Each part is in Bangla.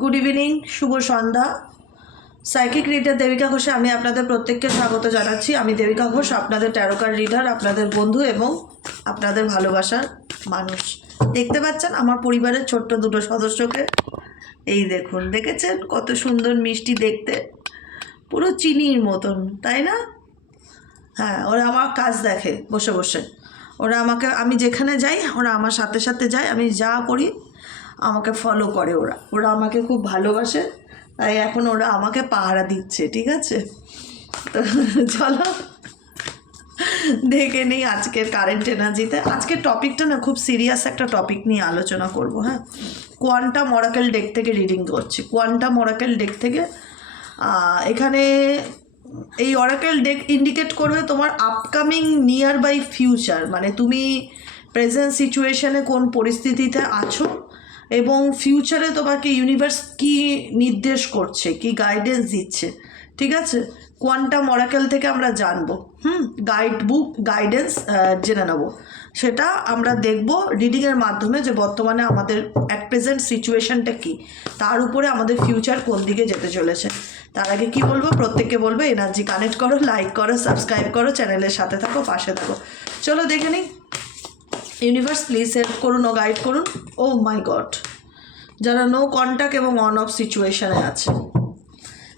গুড ইভিনিং, শুভ সন্ধ্যা। সাইকিক রিডার দেবিকা ঘোষে আমি আপনাদের প্রত্যেককে স্বাগত জানাচ্ছি। আমি দেবিকা ঘোষ, আপনাদের ট্যারোকার রিডার, আপনাদের বন্ধু এবং আপনাদের ভালোবাসার মানুষ। দেখতে পাচ্ছেন আমার পরিবারের ছোট্ট দুটো সদস্যকে। এই দেখুন, দেখেছেন কত সুন্দর মিষ্টি দেখতে, পুরো চিনির মতন, তাই না? হ্যাঁ, ওরা আমার কাজ দেখে বসে বসে। ওরা আমাকে, আমি যেখানে যাই ওরা আমার সাথে সাথে যায়, আমি যা করি আমাকে ফলো করে। ওরা ওরা আমাকে খুব ভালোবাসে, তাই এখন ওরা আমাকে পাহারা দিচ্ছে। ঠিক আছে, তো চলো দেখে নেই আজকের কারেন্ট এনার্জিতে। আজকের টপিকটা না খুব সিরিয়াস একটা টপিক নিয়ে আলোচনা করব। হ্যাঁ, কোয়ান্টাম অরাকেল ডেক থেকে রিডিং করছি। কোয়ান্টাম অরাকেল ডেক থেকে এখানে এই অরাকেল ডেক ইন্ডিকেট করবে তোমার আপকামিং নিয়ার বাই ফিউচার, মানে তুমি প্রেজেন্ট সিচুয়েশনে কোন পরিস্থিতিতে আছো এবং ফিউচারে তোমাকে ইউনিভার্স কি নির্দেশ করছে, কি গাইডেন্স দিচ্ছে। ঠিক আছে, কোয়ান্টাম অরাকেল থেকে আমরা জানবো, গাইড বুক গাইডেন্স জেনে নেব। সেটা আমরা দেখব রিডিংয়ের মাধ্যমে, যে বর্তমানে আমাদের অ্যাট প্রেজেন্ট সিচুয়েশনটা কী, তার উপরে আমাদের ফিউচার কোন দিকে যেতে চলেছে। তার আগে কি বলবো, প্রত্যেককে বলবো এনার্জি কানেক্ট করো, লাইক করো, সাবস্ক্রাইব করো, চ্যানেলের সাথে থাকো, পাশে থাকো। চলো দেখে নিই। ইউনিভার্স প্লিজ হেল্প করুন ও গাইড করুন। ও মাই গড, যারা নো কন্ট্যাক্ট এবং অন অফ সিচুয়েশানে আছে,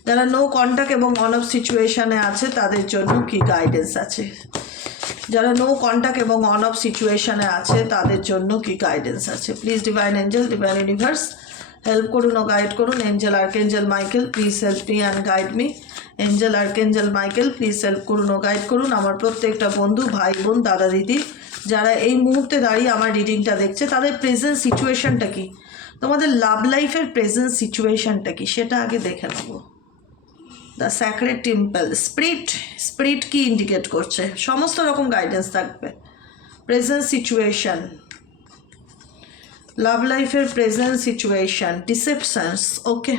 যারা নো কন্ট্যাক্ট এবং অন অফ সিচুয়েশানে আছে তাদের জন্য কি গাইডেন্স আছে, যারা নো কন্ট্যাক্ট এবং অন অফ সিচুয়েশানে আছে তাদের জন্য কি গাইডেন্স আছে। Please divine angel, divine universe help করুন ও গাইড করুন। Angel archangel Michael please help me and guide me. Angel archangel Michael please help করুন ও গাইড করুন আমার প্রত্যেকটা বন্ধু, ভাই বোন, দাদা দিদি, যারা এই মুহূর্তে দাঁড়িয়ে আমার রিডিংটা দেখছে, তাদের প্রেজেন্ট সিচুয়েশানটা কি, তোমাদের লাভ লাইফের প্রেজেন্ট সিচুয়েশানটা কি, সেটা আগে দেখে নেব। দ্য স্যাক্রেড টেম্পল, স্পিরিট কি ইন্ডিকেট করছে, সমস্ত রকম গাইডেন্স থাকবে। প্রেজেন্ট সিচুয়েশান, লাভ লাইফের প্রেজেন্ট সিচুয়েশান, ডিসেপশনস, ওকে,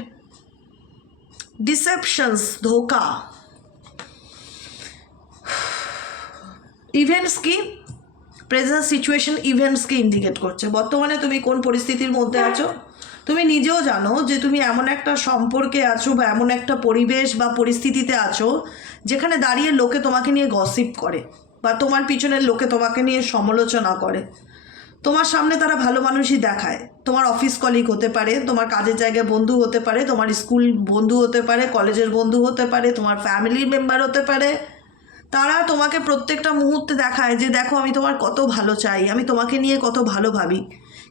ডিসেপশনস, ধোকা, ইভেন্টস কি, প্রেজেন্ট সিচুয়েশন ইভেন্টসকে ইন্ডিকেট করছে। বর্তমানে তুমি কোন পরিস্থিতির মধ্যে আছো, তুমি নিজেও জানো যে তুমি এমন একটা সম্পর্কে আছো বা এমন একটা পরিবেশ বা পরিস্থিতিতে আছো যেখানে দাঁড়িয়ে লোকে তোমাকে নিয়ে গসিপ করে বা তোমার পিছনের লোকে তোমাকে নিয়ে সমালোচনা করে। তোমার সামনে তারা ভালো মানুষই দেখায়। তোমার অফিস কলিগ হতে পারে, তোমার কাজের জায়গায় বন্ধু হতে পারে, তোমার স্কুল বন্ধু হতে পারে, কলেজের বন্ধু হতে পারে, তোমার ফ্যামিলির মেম্বার হতে পারে। তারা তোমাকে প্রত্যেকটা মুহূর্তে দেখায় যে দেখো আমি তোমার কত ভালো চাই, আমি তোমাকে নিয়ে কত ভালো ভাবি,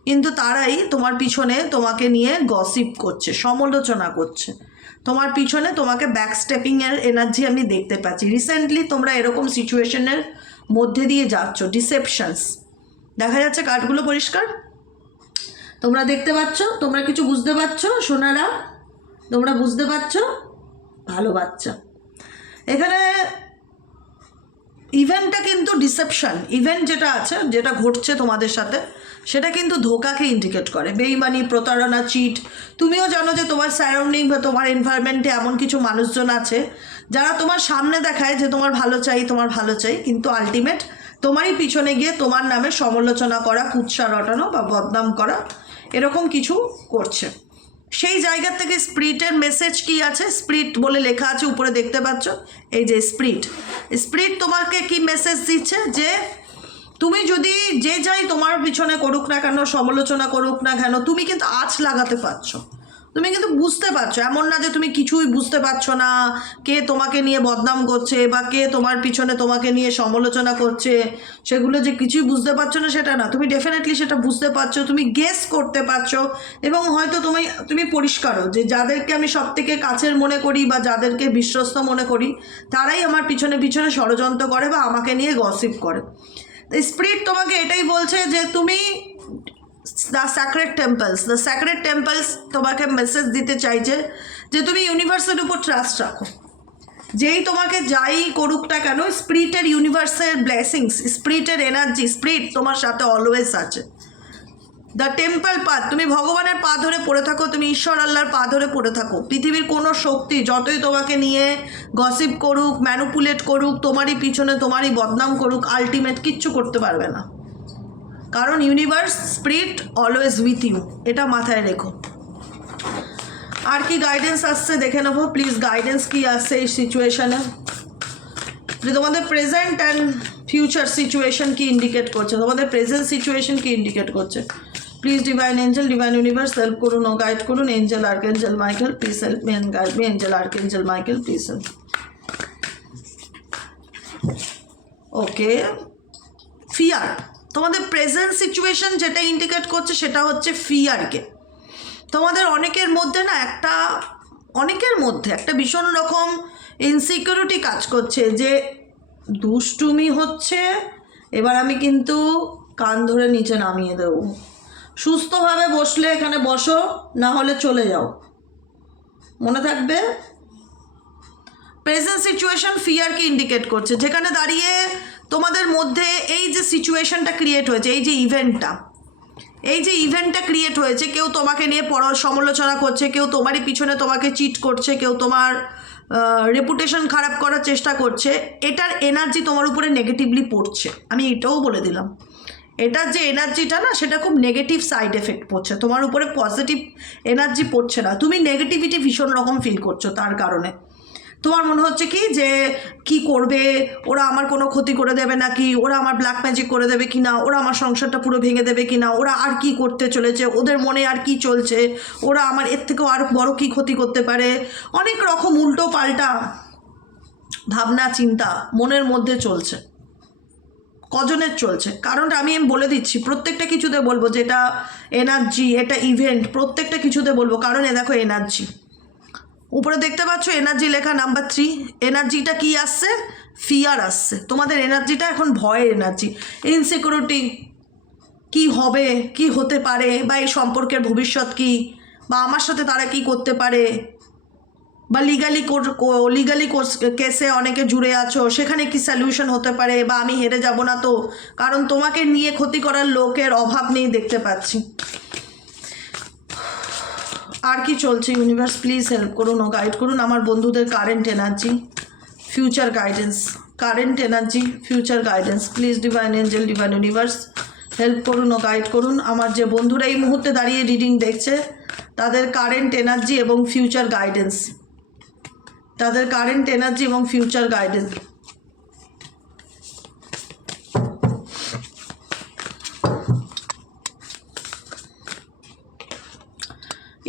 কিন্তু তারাই তোমার পিছনে তোমাকে নিয়ে গসিপ করছে, সমালোচনা করছে। তোমার পিছনে তোমাকে ব্যাকস্টেপিংয়ের এনার্জি আমি দেখতে পাচ্ছি। রিসেন্টলি তোমরা এরকম সিচুয়েশনের মধ্যে দিয়ে যাচ্ছ, ডিসেপশনস দেখা যাচ্ছে। কার্ডগুলো পরিষ্কার তোমরা দেখতে পাচ্ছ, তোমরা কিছু বুঝতে পারছো সোনারা, তোমরা বুঝতে পারছো, ভালো বাচ্চা। এখানে ইভেন্টটা কিন্তু ডিসেপশন, ইভেন্ট যেটা আছে, যেটা ঘটছে তোমাদের সাথে, সেটা কিন্তু ধোকাকে ইন্ডিকেট করে, বেইমানি, প্রতারণা, চিট। তুমিও জানো যে তোমার সারাউন্ডিং বা তোমার এনভায়রনমেন্টে এমন কিছু মানুষজন আছে যারা তোমার সামনে দেখায় যে তোমার ভালো চাই, তোমার ভালো চাই, কিন্তু আলটিমেট তোমারই পিছনে গিয়ে তোমার নামে সমালোচনা করা, কুৎসা রটানো বা বদনাম করা, এরকম কিছু করছে। সেই জায়গা থেকে স্পিরিটের মেসেজ কি আছে, স্পিরিট বলে লেখা আছে উপরে দেখতে পাচ্ছ, এই যে স্পিরিট তোমাকে কি মেসেজ দিচ্ছে, যে তুমি যদি যে যাই তোমার পিছনে করুক না কেন, সমালোচনা করুক না কেন, তুমি কিন্তু আঁচ লাগাতে পারছো, তুমি কিন্তু বুঝতে পারছো। এমন না যে তুমি কিছুই বুঝতে পারছো না, কে তোমাকে নিয়ে বদনাম করছে বা কে তোমার পিছনে তোমাকে নিয়ে সমালোচনা করছে, সেগুলো যে কিছুই বুঝতে পারছো না সেটা না, তুমি ডেফিনেটলি সেটা বুঝতে পারছো, তুমি গেস করতে পারছো। এবং হয়তো তুমি পরিষ্কারও যে যাদেরকে আমি সব থেকে কাছের মনে করি বা যাদেরকে বিশ্বস্ত মনে করি, তারাই আমার পিছনে পিছনে ষড়যন্ত্র করে বা আমাকে নিয়ে গসিপ করে। স্পিরিট তোমাকে এটাই বলছে যে তুমি দ্য স্যাক্রেড টেম্পলস তোমাকে মেসেজ দিতে চাইছে যে তুমি ইউনিভার্সের উপর ট্রাস্ট রাখো। যেই তোমাকে যাই করুক না কেন, স্পিরিটের, ইউনিভার্সের ব্লেসিংস, স্পিরিটের এনার্জি, স্পিরিট তোমার সাথে অলওয়েজ আছে। দ্য টেম্পল পাথ, তুমি ভগবানের পা ধরে পড়ে থাকো, তুমি ঈশ্বর আল্লাহর পা ধরে পড়ে থাকো। পৃথিবীর কোনো শক্তি যতই তোমাকে নিয়ে গসিপ করুক, ম্যানুপুলেট করুক, তোমারই পিছনে তোমারই বদনাম করুক, আলটিমেট কিচ্ছু করতে পারবে না, কারণ universe, spirit always with you, এটা মাথায় রেখো। আর কি গাইডেন্স আসছে দেখে নেবো প্লিজ, গাইডেন্স কি আসছে এই সিচুয়েশনে, যে তোমাদের প্রেজেন্ট অ্যান্ড ফিউচার সিচুয়েশন কি ইন্ডিকেট করছে, তোমাদের প্রেজেন্ট সিচুয়েশন কি ইন্ডিকেট করছে। Please divine angel, divine universe help করুন ও গাইড করুন। Angel archangel Michael please help me and guide me. Angel archangel Michael please help. Okay, fear, তোমাদের প্রেজেন্ট সিচুয়েশন যেটা ইন্ডিকেট করছে সেটা হচ্ছে ফিয়ারকে। তোমাদের অনেকের মধ্যে না একটা ভীষণ রকম ইনসিকিউরিটি কাজ করছে, যে দুষ্টুমি হচ্ছে, এবার আমি কিন্তু কান ধরে নিচে নামিয়ে দেবো, সুস্থভাবে বসলে এখানে বসো, না হলে চলে যাও, মনে থাকবে। প্রেজেন্ট সিচুয়েশন ফিয়ারকে ইন্ডিকেট করছে, যেখানে দাঁড়িয়ে তোমাদের মধ্যে এই যে সিচুয়েশনটা ক্রিয়েট হয়েছে, এই যে ইভেন্টটা ক্রিয়েট হয়েছে, কেউ তোমাকে নিয়ে সমালোচনা করছে, কেউ তোমারই পিছনে তোমাকে চিট করছে, কেউ তোমার রেপুটেশন খারাপ করার চেষ্টা করছে, এটার এনার্জি তোমার উপরে নেগেটিভলি পড়ছে। আমি এটাও বলে দিলাম, এটার যে এনার্জিটা না, সেটা খুব নেগেটিভ সাইড এফেক্ট পড়ছে, তোমার উপরে পজিটিভ এনার্জি পড়ছে না, তুমি নেগেটিভিটি ভীষণ রকম ফিল করছো। তার কারণে তোমার মনে হচ্ছে কি যে কি করবে ওরা, আমার কোনো ক্ষতি করে দেবে নাকি, ওরা আমার ব্ল্যাক ম্যাজিক করে দেবে কি না, ওরা আমার সংসারটা পুরো ভেঙে দেবে কি না, ওরা আর কি করতে চলেছে, ওদের মনে আর কি চলছে, ওরা আমার এর থেকেও আর বড় কি ক্ষতি করতে পারে। অনেক রকম উল্টো পাল্টা ভাবনা চিন্তা মনের মধ্যে চলছে, কজনের চলছে। কারণটা আমি বলে দিচ্ছি, প্রত্যেকটা কিছুতে বলবো, যেটা এনার্জি, এটা ইভেন্ট, প্রত্যেকটা কিছুতে বলবো। কারণ এ দেখো এনার্জি, উপরে দেখতে পাচ্ছ এনার্জি লেখা নাম্বার 3, এনার্জিটা কি আসছে, ফিয়ার আসছে। তোমাদের এনার্জিটা এখন ভয়ের এনার্জি, ইনসিকিউরিটি, কি হবে, কি হতে পারে, বা এই সম্পর্কের ভবিষ্যৎ কি, বা আমার সাথে তারা কি করতে পারে, বা লিগালি কেসে অনেকে জুড়ে আছো, সেখানে কি সলিউশন হতে পারে, বা আমি হেরে যাব না তো, কারণ তোমাকে নিয়ে ক্ষতি করার লোকের অভাব নেই দেখতে পাচ্ছি। আর কি চলছে ইউনিভার্স প্লিজ হেল্প করুন ও গাইড করুন আমার বন্ধুদের current energy, future guidance, current energy, future guidance please divine angel, divine universe help করুন ও গাইড করুন আমার যে বন্ধুরা এই মুহূর্তে দাঁড়িয়ে রিডিং দেখছে, তাদের কারেন্ট এনার্জি এবং ফিউচার গাইডেন্স, তাদের কারেন্ট এনার্জি এবং ফিউচার গাইডেন্স।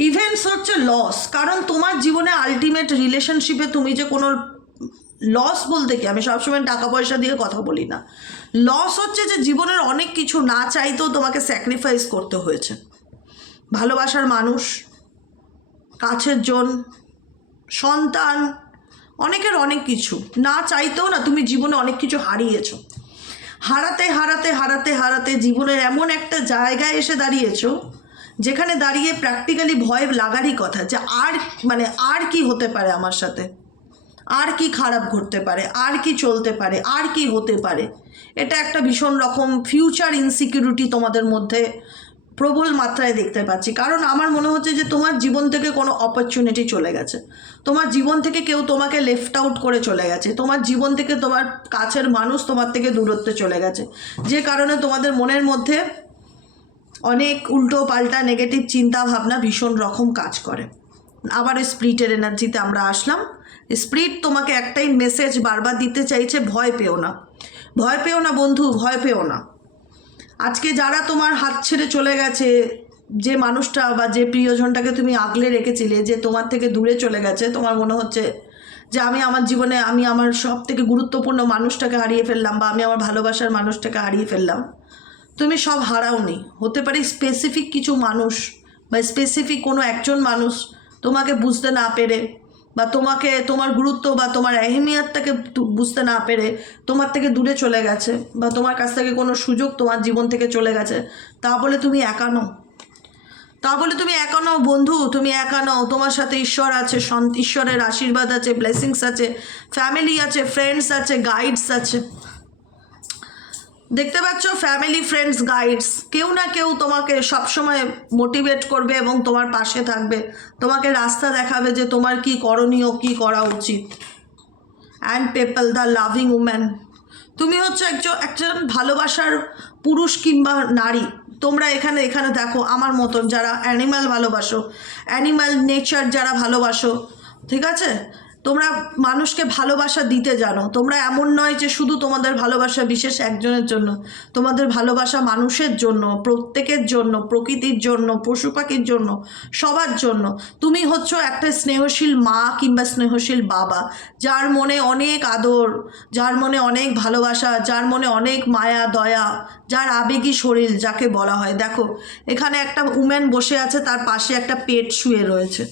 ইভেন্টস হচ্ছে লস, কারণ তোমার জীবনে আলটিমেট রিলেশনশিপে তুমি যে কোনো লস বলতে কি, আমি সবসময় টাকা পয়সা দিয়ে কথা বলি না, লস হচ্ছে যে জীবনের অনেক কিছু না চাইতেও তোমাকে স্যাক্রিফাইস করতে হয়েছে। ভালোবাসার মানুষ, কাছের জন, সন্তান, অনেকের অনেক কিছু না চাইতেও না তুমি জীবনে অনেক কিছু হারিয়েছো। হারাতে হারাতে হারাতে হারাতে জীবনের এমন একটা জায়গায় এসে দাঁড়িয়েছো, যেখানে দাঁড়িয়ে প্র্যাকটিক্যালি ভয় লাগারই কথা, যে আর কি হতে পারে আমার সাথে, আর কি খারাপ ঘটতে পারে, আর কি চলতে পারে, আর কি হতে পারে। এটা একটা ভীষণ রকম ফিউচার ইনসিকিউরিটি তোমাদের মধ্যে প্রবল মাত্রায় দেখতে পাচ্ছি। কারণ আমার মনে হচ্ছে যে তোমার জীবন থেকে কোনো অপরচুনিটি চলে গেছে, তোমার জীবন থেকে কেউ তোমাকে লেফট আউট করে চলে গেছে, তোমার জীবন থেকে তোমার কাছের মানুষ তোমার থেকে দূরত্বে চলে গেছে, যে কারণে তোমাদের মনের মধ্যে অনেক উল্টো পাল্টা নেগেটিভ চিন্তা ভাবনা ভীষণ রকম কাজ করে। আবার স্পিরিটের এনার্জিতে আমরা আসলাম। স্পিরিট তোমাকে একটাই মেসেজ বারবার দিতে চাইছে, ভয় পেও না, ভয় পেও না বন্ধু, ভয় পেও না। আজকে যারা তোমার হাত ছেড়ে চলে গেছে, যে মানুষটা বা যে প্রিয়জনটাকে তুমি আগলে রেখেছিলে, যে তোমার থেকে দূরে চলে গেছে, তোমার মনে হচ্ছে যে আমি আমার জীবনে আমি আমার সব থেকে গুরুত্বপূর্ণ মানুষটাকে হারিয়ে ফেললাম, বা আমি আমার ভালোবাসার মানুষটাকে হারিয়ে ফেললাম। তুমি সব হারাওনি, হতে পারে স্পেসিফিক কিছু মানুষ বা স্পেসিফিক কোনো একজন মানুষ তোমাকে বুঝতে না পেরে, বা তোমাকে তোমার গুরুত্ব বা তোমার আহমিয়াতটাকে বুঝতে না পেরে তোমার থেকে দূরে চলে গেছে, বা তোমার কাছ থেকে কোনো সুযোগ তোমার জীবন থেকে চলে গেছে। তা বলে তুমি একা নও, তা বলে তুমি একা নও বন্ধু, তুমি একা নও। তোমার সাথে ঈশ্বর আছে, ঈশ্বরের আশীর্বাদ আছে, ব্লেসিংস আছে, ফ্যামিলি আছে, ফ্রেন্ডস আছে, গাইডস আছে। দেখতে পাচ্ছ ফ্যামিলি, ফ্রেন্ডস, গাইডস, কেউ না কেউ তোমাকে সবসময় মোটিভেট করবে এবং তোমার পাশে থাকবে, তোমাকে রাস্তা দেখাবে যে তোমার কি করণীয়, কি করা উচিত। And people, the loving woman, তুমি হচ্ছে একজন ভালোবাসার পুরুষ কিংবা নারী, তোমরা এখানে এখানে দেখো আমার মতন যারা অ্যানিম্যাল ভালোবাসো, অ্যানিম্যাল নেচার যারা ভালোবাসো, ঠিক আছে, তোমরা মানুষকে ভালোবাসা দিতে জানো। তোমরা এমন নয় যে শুধু তোমাদের ভালোবাসা বিশেষ একজনের জন্য, তোমাদের ভালোবাসা মানুষের জন্য, প্রত্যেকের জন্য, প্রকৃতির জন্য, পশু পাখির জন্য, সবার জন্য। তুমি হচ্ছ একটা স্নেহশীল মা কিংবা স্নেহশীল বাবা, যার মনে অনেক আদর, যার মনে অনেক ভালোবাসা, যার মনে অনেক মায়া দয়া, যার আবেগী শরীর যাকে বলা হয়। দেখো এখানে একটা উম্যান বসে আছে, তার পাশে একটা পেট শুয়ে রয়েছে,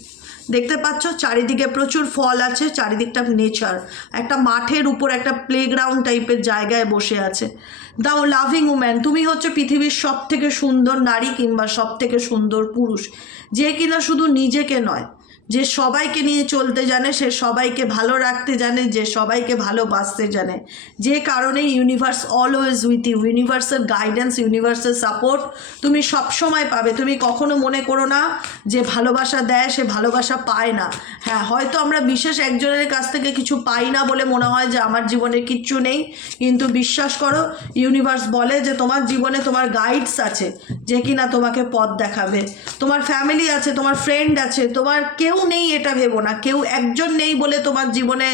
দেখতে পাচ্ছ, চারিদিকে প্রচুর ফল আছে, চারিদিকটা নেচার, একটা মাঠের উপর একটা প্লেগ্রাউন্ড টাইপের জায়গায় বসে আছে। দাও লাভিং উম্যান, তুমি হচ্ছে পৃথিবীর সব থেকে সুন্দর নারী কিংবা সব থেকে সুন্দর পুরুষ, যে কিনা শুধু নিজেকে নয়, যে সবাইকে নিয়ে চলতে জানে, সে সবাইকে ভালো রাখতে জানে, যে সবাইকে ভালোবাসতে জানে, যে কারণে ইউনিভার্স অলওয়েজ উইথ ইউ, ইউনিভার্সের গাইডেন্স, ইউনিভার্সের সাপোর্ট তুমি সবসময় পাবে। তুমি কখনো মনে করো না যে ভালোবাসা দেয় সে ভালোবাসা পায় না। হ্যাঁ, হয়তো আমরা বিশেষ একজনের কাছ থেকে কিছু পাই না বলে মনে হয় যে আমার জীবনে কিচ্ছু নেই, কিন্তু বিশ্বাস করো ইউনিভার্স বলে যে তোমার জীবনে তোমার গাইডস আছে, যে কিনা তোমাকে পথ দেখাবে। তোমার ফ্যামিলি আছে, তোমার ফ্রেন্ড আছে, তোমার কেউ নেই এটা ভেবো না। কেউ একজন নেই বলে তোমার জীবনে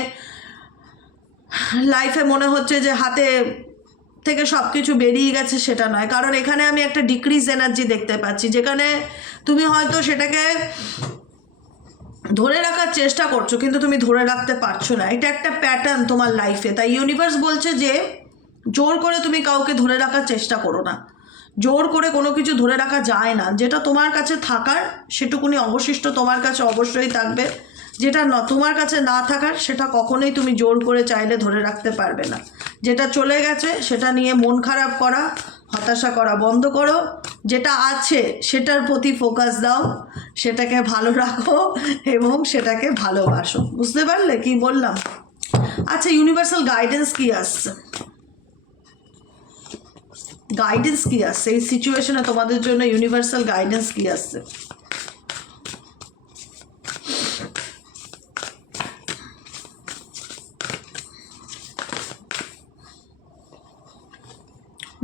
লাইফে মনে হচ্ছে যে হাতে থেকে সব কিছু বেরিয়ে গেছে, সেটা নয়। কারণ এখানে আমি একটা ডিক্রিজ এনার্জি দেখতে পাচ্ছি, যেখানে তুমি হয়তো সেটাকে ধরে রাখার চেষ্টা করছো কিন্তু তুমি ধরে রাখতে পারছো না। এটা একটা প্যাটার্ন তোমার লাইফে। তাই ইউনিভার্স বলছে যে জোর করে তুমি কাউকে ধরে রাখার চেষ্টা করো না। জোর করে কোনো কিছু ধরে রাখা যায় না। যেটা তোমার কাছে থাকার সেটুকুনি অবশিষ্ট তোমার কাছে অবশ্যই থাকবে, যেটা তোমার কাছে না থাকার সেটা কখনোই তুমি জোর করে চাইলে ধরে রাখতে পারবে না। যেটা চলে গেছে সেটা নিয়ে মন খারাপ করা, হতাশা করা বন্ধ করো। যেটা আছে সেটার প্রতি ফোকাস দাও, সেটাকে ভালো রাখো এবং সেটাকে ভালোবাসো। বুঝতে পারলে কি বললাম? আচ্ছা, ইউনিভার্সাল গাইডেন্স কি আসছে? গাইডেন্স কি আসছে এই সিচুয়েশনে তোমাদের জন্য? ইউনিভার্সাল গাইডেন্স কি আসছে?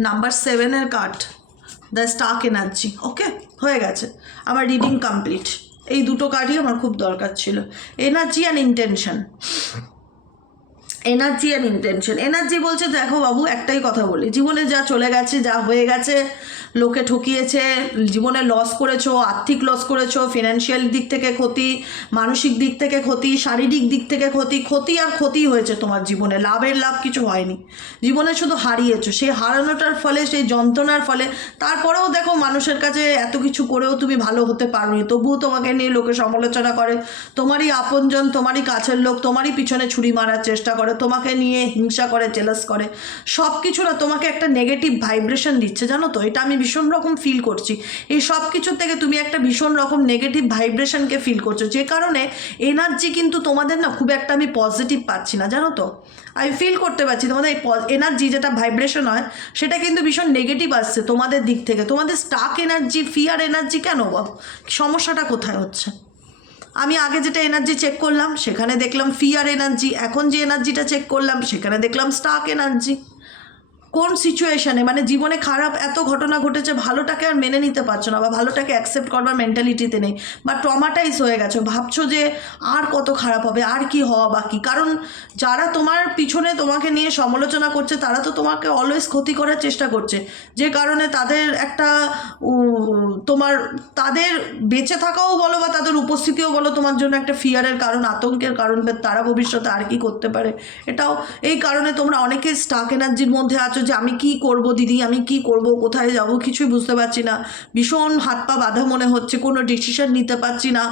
নাম্বার 7-এর card, the stark energy. Okay, হয়ে গেছে আমার রিডিং কমপ্লিট। এই দুটো কার্ডই আমার খুব দরকার ছিল। Energy and intention, energy and intention. Energy বলছে দেখো বাবু, একটাই কথা বলি, জীবনে যা চলে গেছে, যা হয়ে গেছে, লোকে ঠকিয়েছে, জীবনে লস করেছো, আর্থিক লস করেছো, ফিনান্সিয়াল দিক থেকে ক্ষতি, মানসিক দিক থেকে ক্ষতি, শারীরিক দিক থেকে ক্ষতি, ক্ষতি আর ক্ষতি হয়েছে তোমার জীবনে। লাভের লাভ কিছু হয়নি, জীবনে শুধু হারিয়েছো। সেই হারানোটার ফলে, সেই যন্ত্রণার ফলে, তারপরেও দেখো মানুষের কাছে এত কিছু করেও তুমি ভালো হতে পারোনি, তবুও তোমাকে নিয়ে লোকে সমালোচনা করে, তোমারই আপনজন, তোমারই কাছের লোক তোমারই পিছনে ছুরি মারার চেষ্টা করে, তোমাকে নিয়ে হিংসা করে, জেলাস করে, সব কিছু না তোমাকে একটা নেগেটিভ ভাইব্রেশন দিচ্ছে, জানো তো? এটা আমি ভীষণ রকম ফিল করছি। এই সব কিছুর থেকে তুমি একটা ভীষণ রকম নেগেটিভ ভাইব্রেশনকে ফিল করছো, যে কারণে এনার্জি কিন্তু তোমাদের না খুব একটা আমি পজিটিভ পাচ্ছি না, জানো তো? আমি ফিল করতে পারছি তোমাদের এই এনার্জি যেটা ভাইব্রেশন হয় সেটা কিন্তু ভীষণ নেগেটিভ আসছে তোমাদের দিক থেকে। তোমাদের স্টাক এনার্জি, ফিয়ার এনার্জি কেন? সমস্যাটা কোথায় হচ্ছে? আমি আগে যেটা এনার্জি চেক করলাম সেখানে দেখলাম ফিয়ার এনার্জি, এখন যে এনার্জিটা চেক করলাম সেখানে দেখলাম স্টাক এনার্জি। কোন সিচুয়েশানে, মানে জীবনে খারাপ এত ঘটনা ঘটেছে, ভালোটাকে আর মেনে নিতে পারছো না, বা ভালোটাকে অ্যাকসেপ্ট করবার মেন্টালিটিতে নেই, বা ট্রমাটাইজ হয়ে গেছো, ভাবছো যে আর কত খারাপ হবে, আর কি হওয়া বাকি। কারণ যারা তোমার পিছনে তোমাকে নিয়ে সমালোচনা করছে তারা তো তোমাকে অলওয়েজ ক্ষতি করার চেষ্টা করছে, যে কারণে তাদের একটা তোমার, তাদের বেঁচে থাকাও বলো বা তাদের উপস্থিতিও বলো তোমার জন্য একটা ফিয়ারের কারণ, আতঙ্কের কারণ। তারা ভবিষ্যতে আর কি করতে পারে, এটাও এই কারণে তোমরা অনেকে স্টাক এনার্জির মধ্যে আছো, যে আমি কি করব দিদি, আমি কি করব, কোথায় যাব, কিছুই বুঝতে পারছি না, ভীষণ হাত পা বাঁধা মনে হচ্ছে, কোনো ডিসিশন নিতে পারছি না,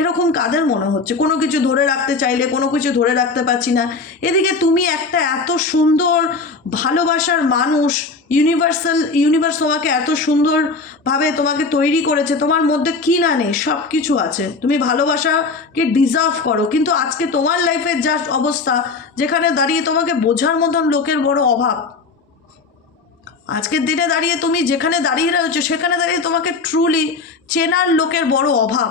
এরকম কাদের মনে হচ্ছে? কোনো কিছু ধরে রাখতে চাইলে কোনো কিছু ধরে রাখতে পারছি না। এদিকে তুমি একটা এত সুন্দর ভালোবাসার মানুষ, ইউনিভার্স তোমাকে এত সুন্দরভাবে তোমাকে তৈরি করেছে, তোমার মধ্যে কি না নেই, সব কিছু আছে, তুমি ভালোবাসাকে ডিজার্ভ করো। কিন্তু আজকে তোমার লাইফের যা অবস্থা, যেখানে দাঁড়িয়ে তোমাকে বোঝার মতন লোকের বড় অভাব, আজকের দিনে দাঁড়িয়ে তুমি যেখানে দাঁড়িয়ে রয়েছো সেখানে দাঁড়িয়ে তোমাকে ট্রুলি চেনার লোকের বড় অভাব।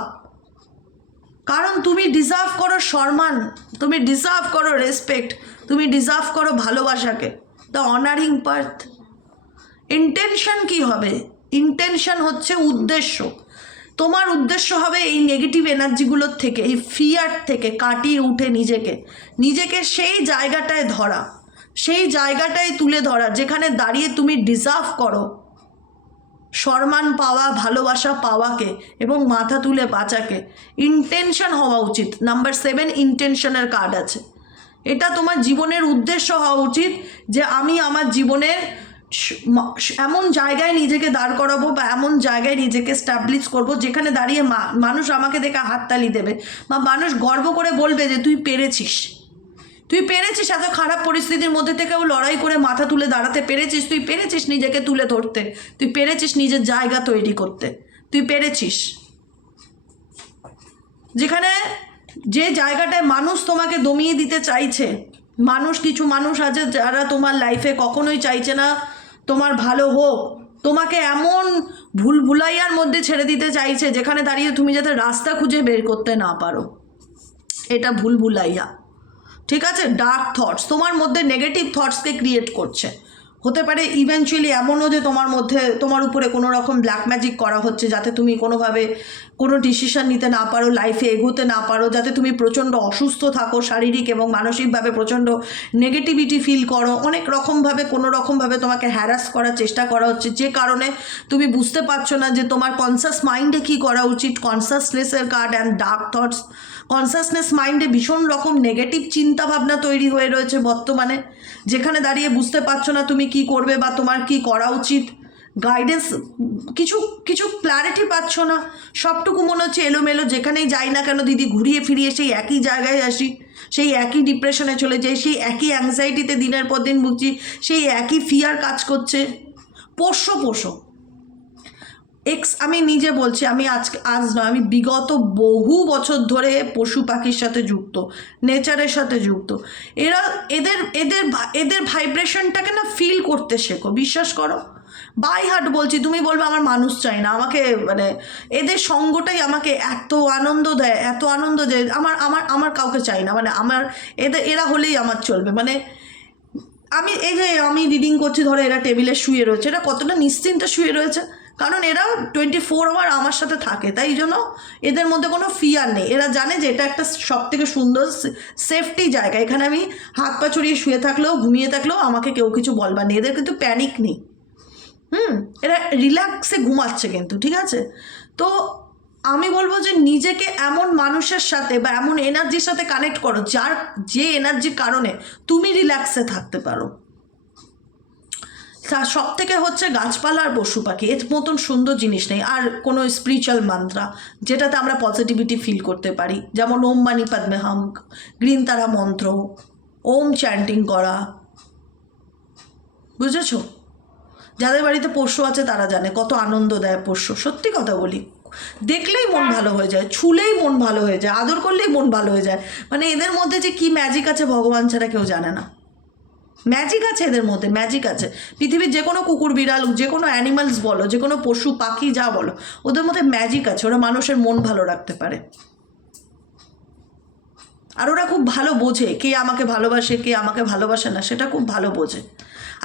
কারণ তুমি ডিজার্ভ করো সম্মান, তুমি ডিজার্ভ করো রেসপেক্ট, তুমি ডিজার্ভ করো ভালোবাসাকে, দ্য অনারিং পার্থ। ইন্টেনশন কি হবে? ইন্টেনশন হচ্ছে উদ্দেশ্য। তোমার উদ্দেশ্য হবে এই নেগেটিভ এনার্জিগুলোর থেকে, এই ফিয়ার থেকে কাটিয়ে উঠে নিজেকে সেই জায়গাটায় ধরা, সেই জায়গাটায় তুলে ধরা যেখানে দাঁড়িয়ে তুমি ডিজার্ভ করো সম্মান পাওয়া, ভালোবাসা পাওয়াকে এবং মাথা তুলে বাঁচাকে। ইন্টেনশন হওয়া উচিত। নাম্বার 7 ইন্টেনশনের কার্ড আছে। এটা তোমার জীবনের উদ্দেশ্য হওয়া উচিত যে আমি আমার জীবনের এমন জায়গায় নিজেকে দাঁড় করাবো বা এমন জায়গায় নিজেকে স্টাবলিশ করব যেখানে দাঁড়িয়ে মানুষ আমাকে দেখে হাততালি দেবে বা মানুষ গর্ব করে বলবে যে তুই পেরেছিস, তুই পেরেছিস, এত খারাপ পরিস্থিতির মধ্যে থেকেও লড়াই করে মাথা তুলে দাঁড়াতে পেরেছিস, তুই পেরেছিস নিজেকে তুলে ধরতে, তুই পেরেছিস নিজের জায়গা তৈরি করতে, তুই পেরেছিস। যেখানে যে জায়গাটায় মানুষ তোমাকে দমিয়ে দিতে চাইছে, কিছু মানুষ আছে যারা তোমার লাইফে কখনোই চাইছে না তোমার ভালো হোক, তোমাকে এমন ভুলভুলাইয়ার মধ্যে ছেড়ে দিতে চাইছে যেখানে দাঁড়িয়ে তুমি যাতে রাস্তা খুঁজে বের করতে না পারো। এটা ভুলভুলাইয়া, ঠিক আছে? ডার্ক থটস তোমার মধ্যে নেগেটিভ থটসকে ক্রিয়েট করছে। হতে পারে ইভেনচুয়ালি এমনও যে তোমার উপরে কোনো রকম ব্ল্যাক ম্যাজিক করা হচ্ছে যাতে তুমি কোনোভাবে কোনো ডিসিশন নিতে না পারো, লাইফে এগোতে না পারো, যাতে তুমি প্রচণ্ড অসুস্থ থাকো, শারীরিক এবং মানসিকভাবে প্রচণ্ড নেগেটিভিটি ফিল করো। অনেক রকমভাবে কোনো রকমভাবে তোমাকে হ্যারাস করার চেষ্টা করা হচ্ছে, যে কারণে তুমি বুঝতে পারছো না যে তোমার কনসাস মাইন্ডে কী করা উচিত। কনসাসনেসের card and dark thoughts. Consciousness মাইন্ডে ভীষণ রকম নেগেটিভ চিন্তাভাবনা তৈরি হয়ে রয়েছে বর্তমানে, যেখানে দাঁড়িয়ে বুঝতে পারছো না তুমি কি করবে বা তোমার কি করা উচিত। গাইডেন্স কিছু ক্ল্যারিটি পাচ্ছ না, সবটুকু মনে হচ্ছে এলোমেলো। যেখানেই যাই না কেন দিদি ঘুরিয়ে ফিরিয়ে সেই একই জায়গায় আসি, সেই একই ডিপ্রেশনে চলে যাই, সেই একই অ্যাংজাইটিতে দিনের পর দিন ভুগছি, সেই একই ফিয়ার কাজ করছে। পোষো আমি নিজে বলছি, আজ নয়, আমি বিগত বহু বছর ধরে পশু পাখির সাথে যুক্ত, নেচারের সাথে যুক্ত। এদের ভাইব্রেশনটাকে না ফিল করতে শেখো। বিশ্বাস করো, বাই হার্ট বলছি। তুমি বলবে আমার মানুষ চাই না, আমাকে মানে এদের সঙ্গটাই আমাকে এত আনন্দ দেয়, এত আনন্দ দেয়। আমার কাউকে চাই না, মানে এরা হলেই আমার চলবে। মানে আমি রিডিং করছি, ধরো এরা টেবিলে শুয়ে রয়েছে, এরা কতটা নিশ্চিন্তে শুয়ে রয়েছে, কারণ এরা 24 আওয়ার আমার সাথে থাকে। তাই জন্য এদের মধ্যে কোনো ফিয়ার নেই। এরা জানে যে এটা একটা সবথেকে সুন্দর সেফটি জায়গা, এখানে আমি হাত পা ছড়িয়ে শুয়ে থাকলেও ঘুমিয়ে থাকলেও আমাকে কেউ কিছু বলবার নেই। এদের কিন্তু প্যানিক নেই। এরা রিল্যাক্সে ঘুমাচ্ছে কিন্তু, ঠিক আছে? তো আমি বলবো যে নিজেকে এমন মানুষের সাথে বা এমন এনার্জির সাথে কানেক্ট করো যে এনার্জির কারণে তুমি রিল্যাক্সে থাকতে পারো। সব থেকে হচ্ছে গাছপালা আর পশু পাখি, এর মতন সুন্দর জিনিস নেই। আর কোনো স্পিরিচুয়াল মন্ত্র যেটাতে আমরা পজিটিভিটি ফিল করতে পারি, যেমন ওম মানি পদ্মে হাম, গ্রিন তারা মন্ত্র, ওম চ্যান্টিং করা, বুঝেছো? যাদের বাড়িতে পোষ্য আছে তারা জানে কত আনন্দ দেয় পোষ্য। সত্যি কথা বলি, দেখলেই মন ভালো হয়ে যায়, ছুলেই মন ভালো হয়ে যায়, আদর করলেই মন ভালো হয়ে যায়। মানে এদের মধ্যে যে কি ম্যাজিক আছে ভগবান ছাড়া কেউ জানে না। ম্যাজিক আছে এদের মধ্যে, ম্যাজিক আছে। পৃথিবীর যে কোনো কুকুর বিড়াল, যে কোনো অ্যানিমালস বলো, যে কোনো পশু পাখি যা বলো, ওদের মধ্যে ম্যাজিক আছে। ওরা মানুষের মন ভালো রাখতে পারে, আর ওরা খুব ভালো বোঝে কে আমাকে ভালোবাসে, কে আমাকে ভালোবাসে না, সেটা খুব ভালো বোঝে।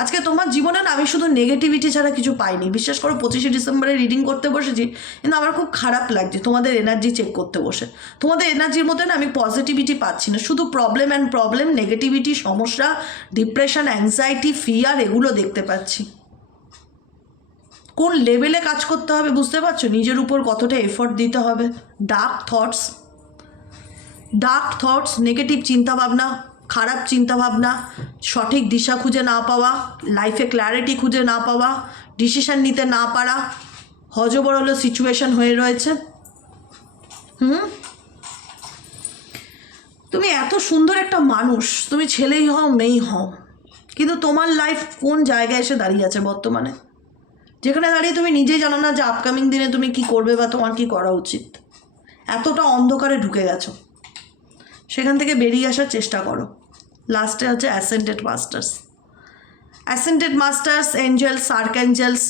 আজকে তোমার জীবনে না আমি শুধু নেগেটিভিটি ছাড়া কিছু পাইনি। বিশ্বাস করো, 25শে ডিসেম্বরে রিডিং করতে বসেছি, কিন্তু আমার খুব খারাপ লাগছে তোমাদের এনার্জি চেক করতে বসে। তোমাদের এনার্জির মধ্যে না আমি পজিটিভিটি পাচ্ছি না, শুধু প্রবলেম, নেগেটিভিটি, সমস্যা, ডিপ্রেশন, অ্যাংজাইটি, ফিয়ার, এগুলো দেখতে পাচ্ছি। কোন লেভেলে কাজ করতে হবে বুঝতে পারছো? নিজের উপর কতটা এফোর্ট দিতে হবে। ডার্ক থটস, নেগেটিভ চিন্তাভাবনা, খারাপ চিন্তাভাবনা, সঠিক দিশা খুঁজে না পাওয়া, লাইফে ক্ল্যারিটি খুঁজে না পাওয়া, ডিসিশন নিতে না পারা, হজবরল সিচুয়েশন হয়ে রয়েছে। তুমি এত সুন্দর একটা মানুষ, তুমি ছেলেই হও মেয়েই হও, কিন্তু তোমার লাইফ কোন জায়গায় এসে দাঁড়িয়ে আছে বর্তমানে, যেখানে দাঁড়িয়ে তুমি নিজেই জানো না যে আপকামিং দিনে তুমি কি করবে বা তোমার কি করা উচিত। এতটা অন্ধকারে ঢুকে গেছো, সেখান থেকে বেরিয়ে আসার চেষ্টা করো। লাস্টে হচ্ছে অ্যাসেন্ডেড মাস্টার্স, এঞ্জেলস, আর্কএঞ্জেলস,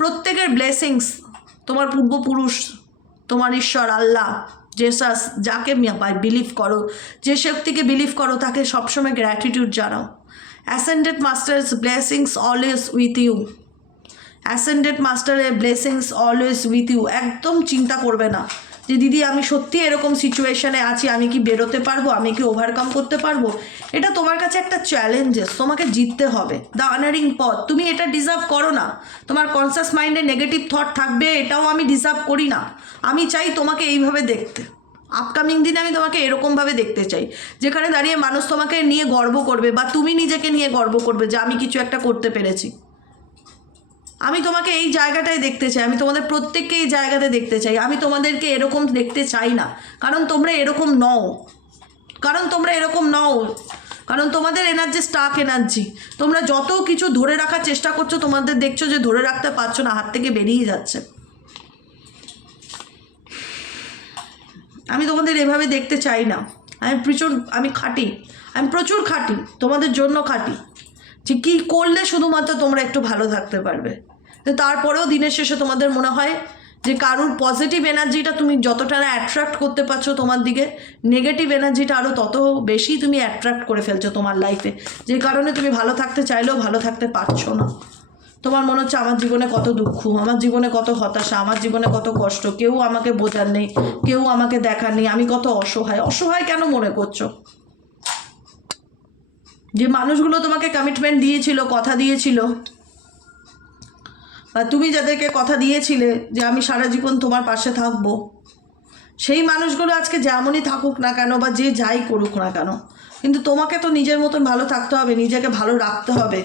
প্রত্যেকের ব্লেসিংস, তোমার পূর্বপুরুষ, তোমার ঈশ্বর, আল্লাহ, জেসাস, যাকে বিলিভ করো, যে শক্তিকে বিলিভ করো তাকে সবসময় গ্র্যাটিটিউড জানাও। Ascended masters blessings always with you. Ascended মাস্টারের ব্লেসিংস অলওয়েজ উইথ ইউ। একদম চিন্তা করবে না যে দিদি আমি সত্যি এরকম সিচুয়েশানে আছি, আমি কি বেরোতে পারবো, আমি কি ওভারকাম করতে পারবো। এটা তোমার কাছে একটা চ্যালেঞ্জেস, তোমাকে জিততে হবে। দ্য আনারিং পথ, তুমি এটা ডিজার্ভ করো না। তোমার কনসাস মাইন্ডে নেগেটিভ থট থাকবে, এটাও আমি ডিজার্ভ করি না। আমি চাই তোমাকে এইভাবে দেখতে। আপকামিং দিনে আমি তোমাকে এরকমভাবে দেখতে চাই, যেখানে দাঁড়িয়ে মানুষ তোমাকে নিয়ে গর্ব করবে বা তুমি নিজেকে নিয়ে গর্ব করবে যে আমি কিছু একটা করতে পেরেছি। আমি তোমাকে এই জায়গাটায় দেখতে চাই, আমি তোমাদের প্রত্যেককে এই জায়গাতে দেখতে চাই। আমি তোমাদেরকে এরকম দেখতে চাই না, কারণ তোমরা এরকম নও, কারণ তোমাদের এনার্জি স্টাক এনার্জি। তোমরা যত কিছু ধরে রাখার চেষ্টা করছো, তোমাদের দেখছো যে ধরে রাখতে পারছো না, হাত থেকে বেরিয়ে যাচ্ছে। আমি তোমাদের এভাবে দেখতে চাই না। আমি প্রচুর খাটি, তোমাদের জন্য খাটি, যে কী করলে শুধুমাত্র তোমরা একটু ভালো থাকতে পারবে। তারপরেও দিনের শেষে তোমাদের মনে হয় যে কারুর পজিটিভ এনার্জিটা তুমি যতটা না অ্যাট্রাক্ট করতে পারছো তোমার দিকে, নেগেটিভ এনার্জিটা আরও তত বেশি তুমি অ্যাট্রাক্ট করে ফেলছো তোমার লাইফে, যে কারণে তুমি ভালো থাকতে চাইলেও ভালো থাকতে পারছো না। তোমার মনে হচ্ছে আমার জীবনে কত দুঃখ, আমার জীবনে কত হতাশা, আমার জীবনে কত কষ্ট, কেউ আমাকে বোঝার নেই, কেউ আমাকে দেখার নেই, আমি কত অসহায় কেন মনে করছো? যে মানুষগুলো তোমাকে কমিটমেন্ট দিয়েছিল, কথা দিয়েছিল, বা তুমি যাদেরকে কথা দিয়েছিলে যে আমি সারা জীবন তোমার পাশে থাকবো, সেই মানুষগুলো আজকে যেমনই থাকুক না কেন বা যে যাই করুক না কেন, কিন্তু তোমাকে তো নিজের মতন ভালো থাকতে হবে, নিজেকে ভালো রাখতে হবে,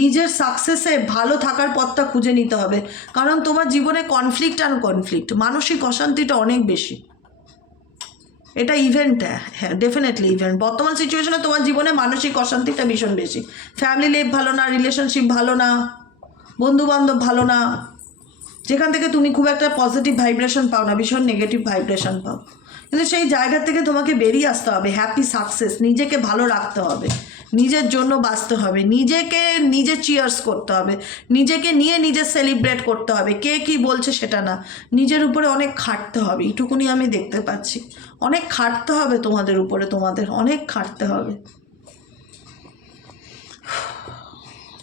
নিজের সাকসেসে ভালো থাকার পথটা খুঁজে নিতে হবে। কারণ তোমার জীবনে কনফ্লিক্ট, মানসিক অশান্তিটা অনেক বেশি। এটা ইভেন্ট, হ্যাঁ ডেফিনেটলি ইভেন্ট। বর্তমান সিচুয়েশনে তোমার জীবনে মানসিক অশান্তিটা ভীষণ বেশি। ফ্যামিলি লাইফ ভালো না, রিলেশনশিপ ভালো না, বন্ধুবান্ধব ভালো না, যেখান থেকে তুমি খুব একটা পজিটিভ ভাইব্রেশন পাও না, ভীষণ নেগেটিভ ভাইব্রেশন পাও। কিন্তু সেই জায়গা থেকে তোমাকে বেরিয়ে আসতে হবে। হ্যাপি সাকসেস, নিজেকে ভালো রাখতে হবে, নিজের জন্য বাঁচতে হবে, নিজে চিয়ার্স করতে হবে, নিজেকে নিয়ে নিজে সেলিব্রেট করতে হবে। কে কি বলছে সেটা না, নিজের উপরে অনেক খাটতে হবে। এইটুকুনি আমি দেখতে পাচ্ছি, অনেক খাটতে হবে তোমাদের উপরে, তোমাদের অনেক খাটতে হবে।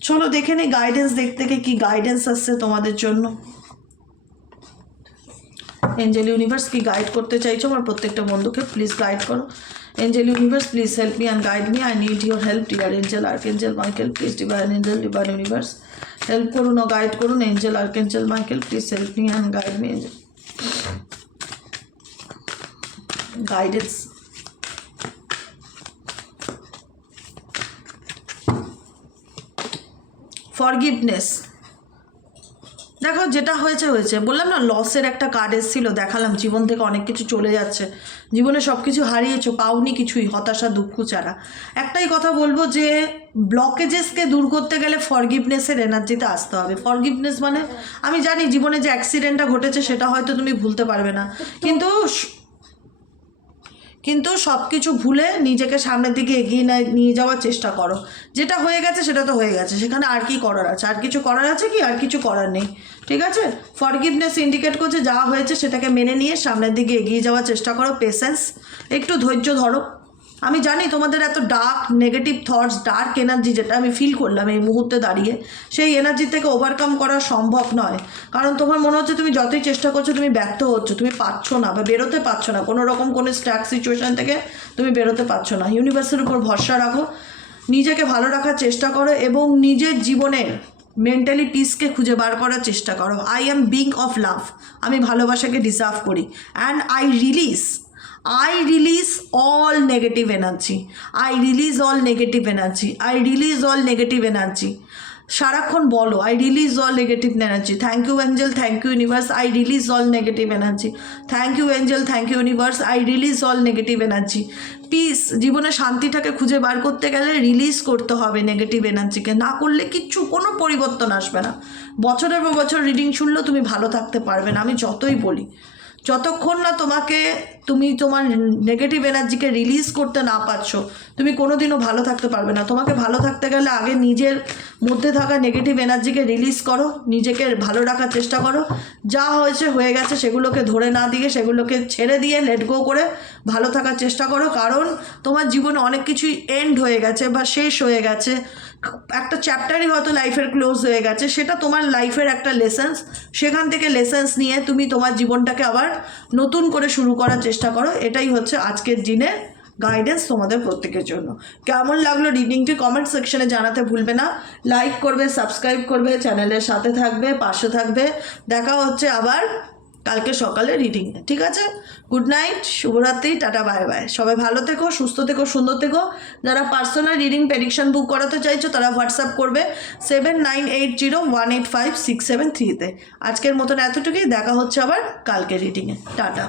চলো দেখে নি গাইডেন্স থেকে কি গাইডেন্স আসছে তোমাদের জন্য। এঞ্জেল ইউনিভার্স কি গাইড করতে চাইছো আমার প্রত্যেকটা বন্ধুকে? প্লিজ গাইড করো। Angel universe please help me and guide me. I need your help dear angel archangel Michael, please divine angel divine universe help করুন ও গাইড করুন। Angel archangel Michael please help me and guide me. Guidance. Forgiveness. দেখো যেটা হয়েছে, বললাম না লসের একটা কার্ড এসেছিল, দেখালাম জীবন থেকে অনেক কিছু চলে যাচ্ছে, জীবনে সব কিছু হারিয়েছো, পাওনি কিছুই, হতাশা দুঃখ ছাড়া। একটাই কথা বলবো যে ব্লকেজেসকে দূর করতে গেলে ফরগিভনেসের এনার্জিতে আসতে হবে। ফরগিভনেস মানে আমি জানি জীবনে যে অ্যাক্সিডেন্টটা ঘটেছে সেটা হয়তো তুমি ভুলতে পারবে না, কিন্তু সব কিছু ভুলে নিজেকে সামনের দিকে এগিয়ে নিয়ে যাওয়ার চেষ্টা করো। যেটা হয়ে গেছে সেটা তো হয়ে গেছে, সেখানে আর কি করার আছে? আর কিছু করার আছে কি? আর কিছু করার নেই, ঠিক আছে? ফরগিভনেস ইন্ডিকেট করছে যা হয়েছে সেটাকে মেনে নিয়ে সামনের দিকে এগিয়ে যাওয়ার চেষ্টা করো। পেশেন্স, একটু ধৈর্য ধরো। আমি জানি তোমাদের এত dark negative thoughts, dark energy যেটা আমি ফিল করলাম এই মুহূর্তে দাঁড়িয়ে, সেই এনার্জি থেকে ওভারকাম করা সম্ভব নয়। কারণ তোমার মনে হচ্ছে তুমি যতই চেষ্টা করছো তুমি ব্যর্থ হচ্ছ, তুমি পারছো না বা বেরোতে পারছো না, কোনো রকম কোনো স্ট্যাক সিচুয়েশান থেকে তুমি বেরোতে পারছো না। ইউনিভার্সের উপর ভরসা রাখো, নিজেকে ভালো রাখার চেষ্টা করো এবং নিজের জীবনের মেন্টালি পিসকে খুঁজে বার করার চেষ্টা করো। I am being of love, আমি ভালোবাসাকে ডিজার্ভ করি। And I release all negative energy. I release all negative energy. সারাক্ষণ বলো I release all negative energy. Thank you angel, thank you universe, I release all negative energy. Thank you angel, thank you universe, I release all negative energy. Piece, জীবনে শান্তিটাকে খুঁজে বার করতে গেলে রিলিজ করতে হবে নেগেটিভ এনার্জিকে, না করলে কিচ্ছু কোনো পরিবর্তন আসবে না। বছরের পর বছর রিডিং শুনলেও তুমি ভালো থাকতে পারবে না। আমি যতই বলি, যতক্ষণ না তোমাকে তুমি তোমার নেগেটিভ এনার্জিকে রিলিজ করতে না পারছো, তুমি কোনোদিনও ভালো থাকতে পারবে না। তোমাকে ভালো থাকতে গেলে আগে নিজের মধ্যে থাকা নেগেটিভ এনার্জিকে রিলিজ করো, নিজেকে ভালো রাখার চেষ্টা করো। যা হয়েছে হয়ে গেছে, সেগুলোকে ধরে না দিয়ে সেগুলোকে ছেড়ে দিয়ে লেট গো করে ভালো থাকার চেষ্টা করো। কারণ তোমার জীবনে অনেক কিছুই এন্ড হয়ে গেছে বা শেষ হয়ে গেছে, একটা চ্যাপ্টারই হয়তো লাইফের ক্লোজ হয়ে গেছে, সেটা তোমার লাইফের একটা লেসেন্স। সেখান থেকে লেসেন্স নিয়ে তুমি তোমার জীবনটাকে আবার নতুন করে শুরু করার চেষ্টা করো। এটাই হচ্ছে আজকের দিনে গাইডেন্স তোমাদের প্রত্যেকের জন্য। কেমন লাগলো রিডিংটি কমেন্ট সেকশনে জানাতে ভুলবে না। লাইক করবে, সাবস্ক্রাইব করবে, চ্যানেলের সাথে থাকবে, পাশে থাকবে। দেখা হচ্ছে আবার কালকে সকালে রিডিংয়ে, ঠিক আছে? গুড নাইট, শুভরাত্রি, টাটা, বাই বাই। সবাই ভালো থেকো, সুস্থ থেকো, সুন্দর থেকো। যারা পার্সোনাল রিডিং প্রেডিকশন বুক করাতে চাইছো তারা হোয়াটসঅ্যাপ করবে 7980185673-তে। আজকের মতন এতটুকুই, দেখা হচ্ছে আবার কালকে রিডিংয়ে। টাটা।